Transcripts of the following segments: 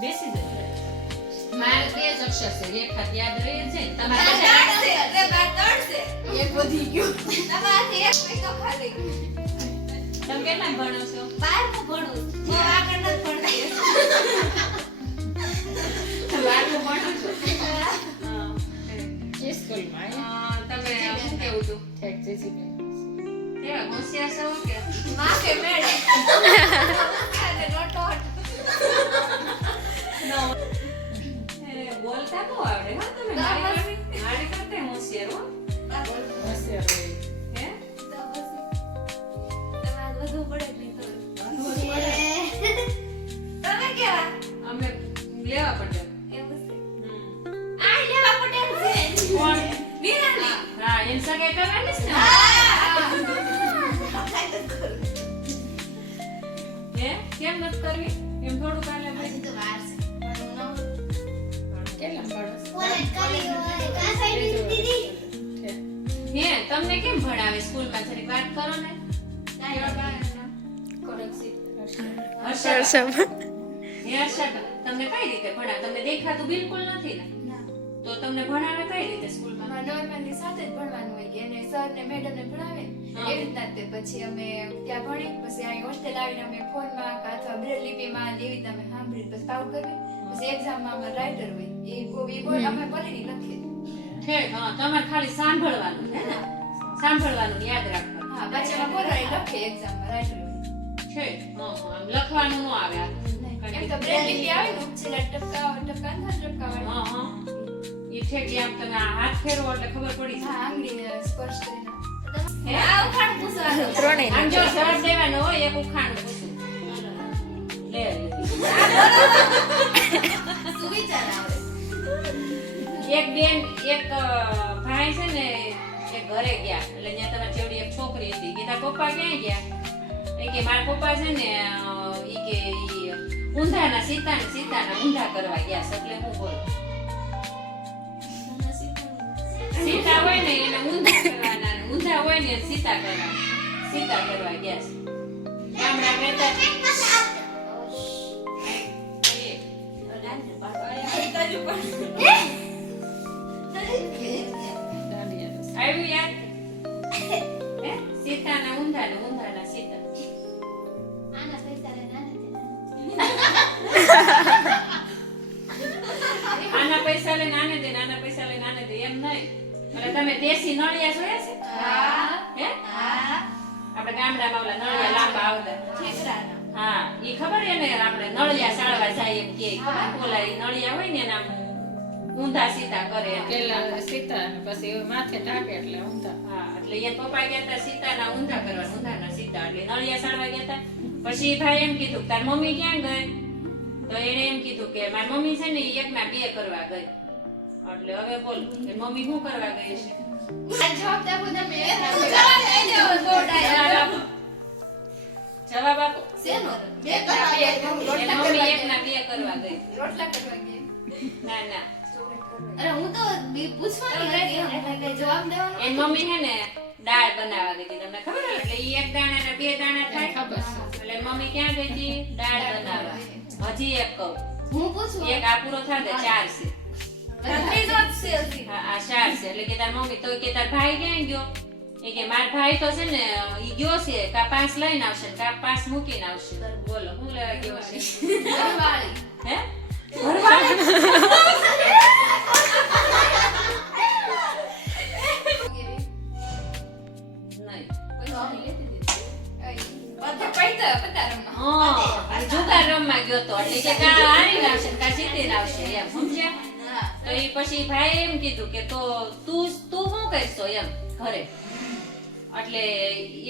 બેસી જજો. મારે બે જ અક્ષર છે રેખા યાદ રહે છે તમારે આ બધા ત્રણ છે, એટલે બાર ત્રણ એક વધી ગયું તમારાથી એક હોય ખાલી. તમે કેટલા ભણો છો ભણું. આગળ ભણતી. છો. હા. સ્કૂલમાં તમે કેવું હતું ઠેક જેસી કેવા હોશિયાર છો કે. અને કેમ ભણાવે સ્કૂલમાં? જરીક વાત કરો ને. તમને કઈ રીતે ભણાવે? તમને દેખાતું બિલકુલ નથી ને? તો તમને ભણાવે કઈ રીતે સ્કૂલમાં? નોર્મલી સાથે જ ભણવાનું હોય કે સર ને મેડમ ને ભણાવે એવી રીતના જ તે પછી અમે ત્યાં ભણી પછી અહીં હોસ્ટેલ આવીને અમે ફોનમાં કે અથવા બ્રેલ લિપિમાં એવી રીતના અમે સાંભળી પછી પાઉટ કરવી. પછી એક્ઝામમાં અમારે રાઇટર હોય. એ બો- એ બોર્ડ અમે બોલીને લખીએ ઠીક હા તમારે ખાલી સાંભળવાનું હે ને? સાંભળવાનું યાદ રાખવાનું. હા પછી બોલવાની લખીએ એક્ઝામમાં રાઇટર છે આમ લખવાનું ન આવે આ. એમ તો બ્રેલ લિપિ આવે ને છેલ્લા ટપકા ટપકા ના ટપકા હા હા. ઈ છે કે આમ તમે હાથ ફેરવો એટલે ખબર પડી હા આંગળી સ્પર્શ કરીને. હે? આ ઉખાણ પૂછવાનું ત્રણેય આમ જો જવાબ દેવાનો હોય એક ઉખાણું પૂછું. લે સુવિચાર આવે. એક બેન એક ભાઈ છે ને એ ઘરે ગયા એટલે ત્યાં તમારી જેવડી એક છોકરી હતી કીધા પપ્પા ક્યાં ગયા એ કે મારા પપ્પા છે ને અ, ઈ કે ઈ ઊંધાના સીતાને સીતાના ઊંધા કરવા ગયા છે એટલે હું બોલું સીતા હોય ને એને ઊંધા કરવાના ને ઊંધા હોય ને એને સીતા કરવા સીતા કરવા ગયા છે ગામડા કહેતા એ, આના પૈસા લઈને આને દે આના પૈસા લઈને આને દે. એમ નહીં. એટલે તમે દેશી નળિયા જોયા છે? હે. આપણે ગામડામાં ઓલા નળિયા લાંબા આવતા. હા ઈ ખબર એને? આપણે નળિયા સાળવા જાય એમ કે. ઓલા ઈ નળિયા હોય ને એના ઊંધા સીતા કરે પેલા સીતા પછી માથે ઢાંકે એટલે ઊંધા. હા એટલે એ પપ્પા ગયા તા સીતાના ઊંધા કરવા. ઊંધાના સીતા એટલે નળિયા સાળવા ગયા તા. પછી ભાઈ એમ કીધું તાર મમ્મી ક્યાં ગઈ? તો એને એમ કીધું કે મારી મમ્મી છે ને એક ના બે કરવા ગઈ. એટલે હવે બોલ કે મમ્મી શું કરવા ગઈ છે? જવાબ આપો તમે. જવાબ આપો. શેનો? બે એ મમ્મી એકના બે કરવા ગઈ. રોટલા કરવા ગયા ના ના. અરે હું તો પૂછવાની હતી એટલે કઈ જવાબ દેવાનો એની મમ્મી છે ને દાળ બનાવવા ગઈ તમને ખબર? એટલે એક દાણા ને બે દાણા થાય. એટલે મમ્મી ક્યાં ગઈ હતી? દાળ બનાવવા. હજી એક કહું. હું પૂછું? એક આ પૂરો થાય ને ચાર છે. ત્રીજો જ છે હજી. હા આ ચાર છે. એટલે કે તાર મમ્મી તો કે તાર ભાઈ ક્યાં ગયો? એ કે માર ભાઈ તો છે ને ઈ ગયો છે કા પાંચ લઈને આવશે કા પાંચ મૂકીને આવશે. બોલો હું લેવા ગયો છે. હે? ઘરવાળી? જુગાર તો એટલે કે કા આવી આવશે કા જીતી આવશે એમ સમજ્યા? તો એ પછી ભાઈ એમ કીધું કે તો તું તું શું કરશો એમ ઘરે? એટલે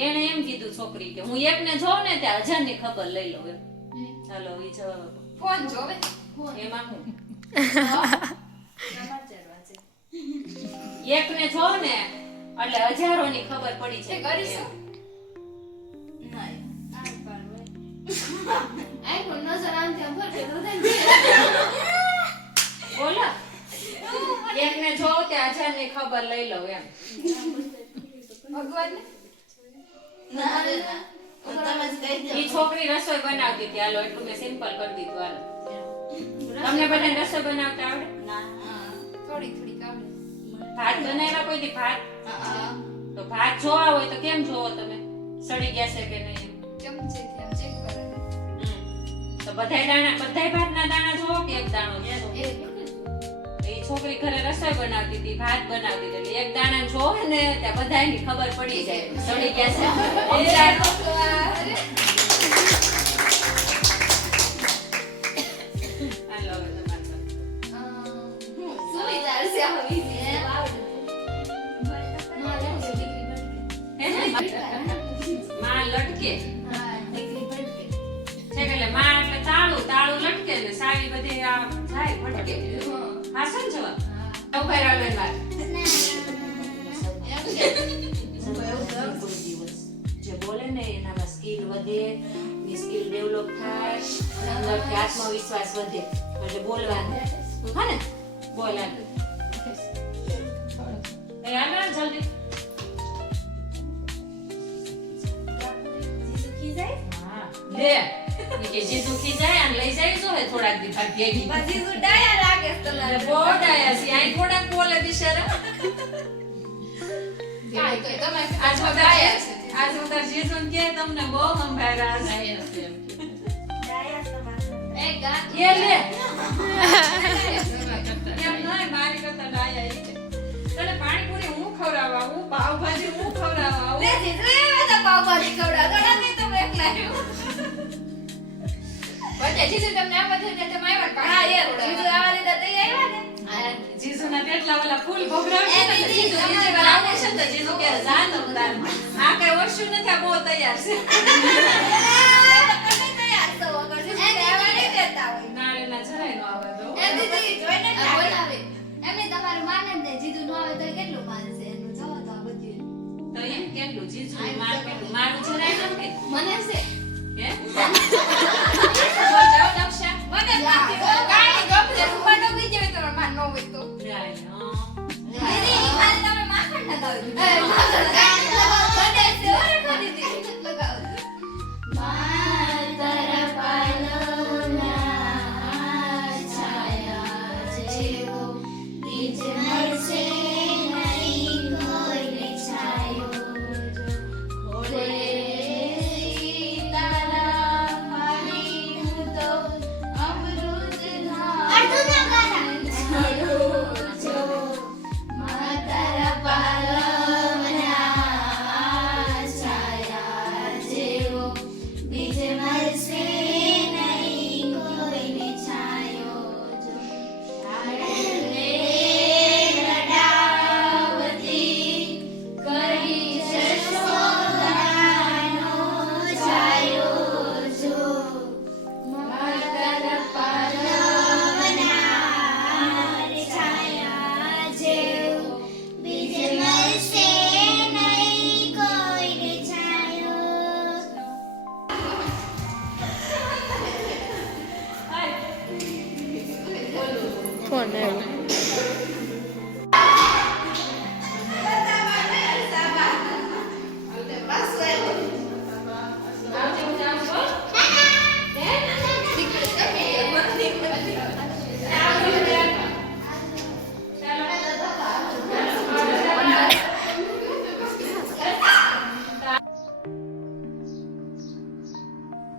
એને એમ કીધું છોકરી કે હું એકને જોઉં ને ત્યાં હજારની ખબર લઈ લઉં એમ. ચાલો એ જવાબ ફોન જોવે? એમાં હું? એકને જોઉં ને એટલે હજારો ની ખબર પડી છે કરીશું? નહીં. આંખો નજર આમથી આમ ફરકે તો થાય ને. બોલો એકને જોઉં ત્યાં અજાણની ખબર લઈ લઉં એમ ભગવાનને ના રે ના જ ઈ છોકરી રસોઈ બનાવતી હતી હાલો એટલું મેં સિમ્પલ કરી દીધું હાલો તમને બધાને રસોઈ બનાવતા આવડે ના થોડી થોડી આવડે ભાત બનાવ્યા કોઈ દી ભાત તો ભાત જોવા હોય તો કેમ જોવો તમે સડી ગયા છે કે નહીં. તો બધાય દાણા બધાય ભાતના દાણા જોવો કે એક દાણો છે. એ છોકરી ઘરે રસોઈ બનાવતી હતી ભાત બનાવતી હતી. એક દાણા જોવે ને ત્યાં બધાની ખબર પડી જાય. સડી ગયા છે. માં લટકે. છે કે તાળું લટકે ને સાડી બધી આમ જાય ભટકે હા સમજો ઊભા રહો બેન વાત. જે બોલે ને એનામાં સ્કિલ વધે ની સ્કિલ ડેવલપ થાય અંદરથી આત્મવિશ્વાસ વધે. એટલે બોલવાનું. હા ને? બોલ હાલ. એ હાલો જલ્દી. હા. લે. ઈ કે જે દુખી અને લઈ જાય જો થોડાક દી ભાગ ભેગી એટલે બહુ ડાયા છે. આઈ થોડાક બોલે બિચારા. આજ બધા આજ બધા જીજુ કે તમને બહુ સંભાળ્યા છે. ડાયા છે. એ લે. દવા કરતા એમ નહીં મારી કરતા ડાયા ઈ તને પાણીપુરી હું ખવડાવવા હું પાવભાજી હું ખવડાવવા હું બધા જીજુ તમને આમ બધું ને તમે આવ્યા ને. પાણી જીજુના પેટલા ઓલા ફૂલ ભભરાવશે એ ને તો દીદી, જીજુ બીજી વાર આવશે ને તો જીજુ કહે, "જા તમ આ કઈ વસ્તુ નથી આ બહુ તૈયાર છે. ના રે ના જરાય નો આવે તો. આ બોલાવે એમને તમારું માને જ નહીં. જીજુ નો આવે તો કેટલું માનશે એનું જોવો તો બધું. તો એમ કેટલું? જીજુ માર મારું જરાય નથી. મને છે